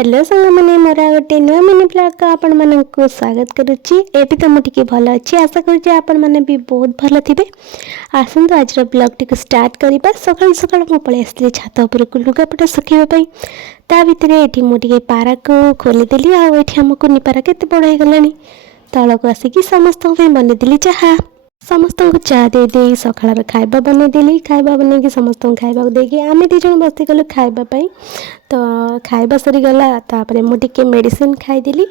Hello सांग मैंने मोर गोटे नुआ मिनी ब्लॉग को आपण मानक स्वागत करुच्ची। एबी तो मुझे भल अच्छी आशा करुच्ची आपण मैंने भी बहुत भल थे। आसतु आज ब्लॉग टी स्टार्ट करवा। सकाल सकाल मुझे पलि आसली छात उपरक लुगापटा सुखाइवाई। ता भितर ये मुझे पारा को खोलीदेली। आठी आम कुनी पारा के बड़ हो गला तलक आसिकी समस्त बनईदेली चाहा। समस्त को चाह दे सकाल खाଇବା बनईदेली। खाଇବା बनई समस्त खावा देकी आम दीज बसीगलु खावाई। तो खाଇବା सरीगला तापर मुझे मेडिसिन खाईदेली।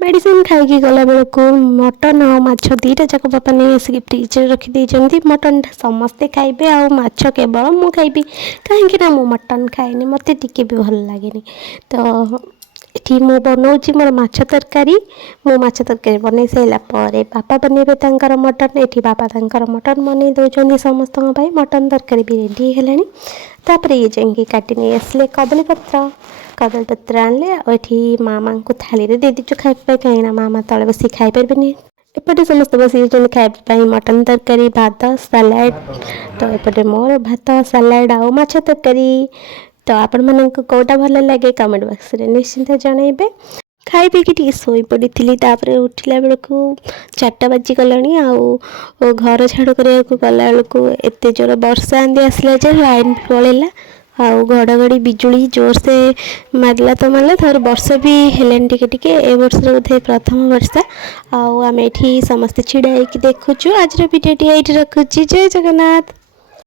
मेडिसिन खाई गला बेलू मटन और माछ दीटा जाक बापा नहीं आसिक फ्रिज रखीदे। मटन समस्ते खाइबे आ माछ केवल मु खाइबी कहीं मु मटन खाएनी मत टी भी भल लगे। तो ये मु बनाऊँगी मोर माछ तरकारी। मु माछ तरकारी बन सारा बापा बनइबे तांकर मटन। ये बापा तांकर मटन बनई दौरान समस्त मटन तरकारी भी रेडी है। तापर ये जाइए काटी नहीं आसले कदली पत्र आनले और मामा को थाली दे दीचु खाइबा कहीं मामा तले बस खाईपारे। एपटे समस्त बस खाइबा मटन तरकारी भात सालाड। तो एपटे मोर भात सालाड आ माछ तरकारी। तो आपण मानक कौटा भल लगे कमेंट बॉक्स रे निश्चिंत जनइबे। खाई पीकी शोई पड़ी तापर उठला बेलू 4टा बाजी गलानी। आ घर झाड़ू करने गला बेलू एत जोर वर्षा आंधी आसला जे लाइन पलैला। आ घड़घड़ी बिजुली जोर से मारला तो मारला थोर वर्षा भी हेलानी टिके ए वर्ष बोधे प्रथम वर्षा। आम ये समस्ते छिड़ा देखुचु। आज वीडियो ये रखुची। जय जगन्नाथ।